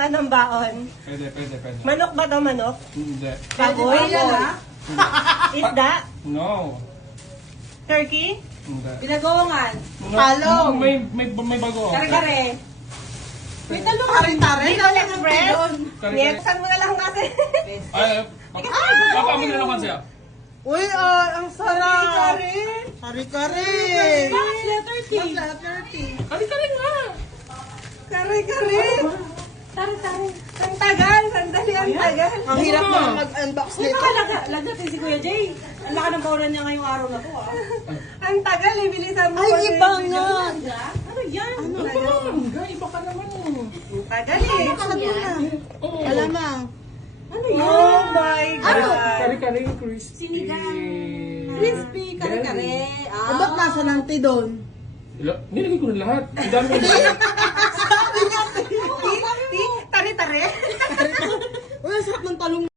magdadaan ng baon. Pwede. Manok ba to, manok? Hindi. Baboy? Isda? No. Turkey? Hindi. Pinagongan. No. Talong. May bago. Kare-kare. May talong kare-kare. Bicol Express? Kare-kare. Nieksan mo na lang kasi. Ay, papa mo na naman siya. Uy, ang sarap! Kare-kare! Bakit letter T? Kare-kare nga. Kare-kare! Tari-tari. Ang tagal. Sandali, ang tagal. Ang hirap na mag-unbox Uy, nito. baka lagnatin si Kuya Jay. Ang laka ng baunan niya ngayong araw na to, ah. Ang tagal, bilisan mo. Ay, kasi. iba nga! Ano yan? Iba ka naman. Ang tagal eh. Oo. Alamang. Ano yan? Oh my God. Kare-kare crispy. Sinigang. Crispy, kare-kare. Ah, ba't nasa ng tidon? Nilagay ko na lahat. Ang dami yung Tari-tari. Uy, ang sarap ng talong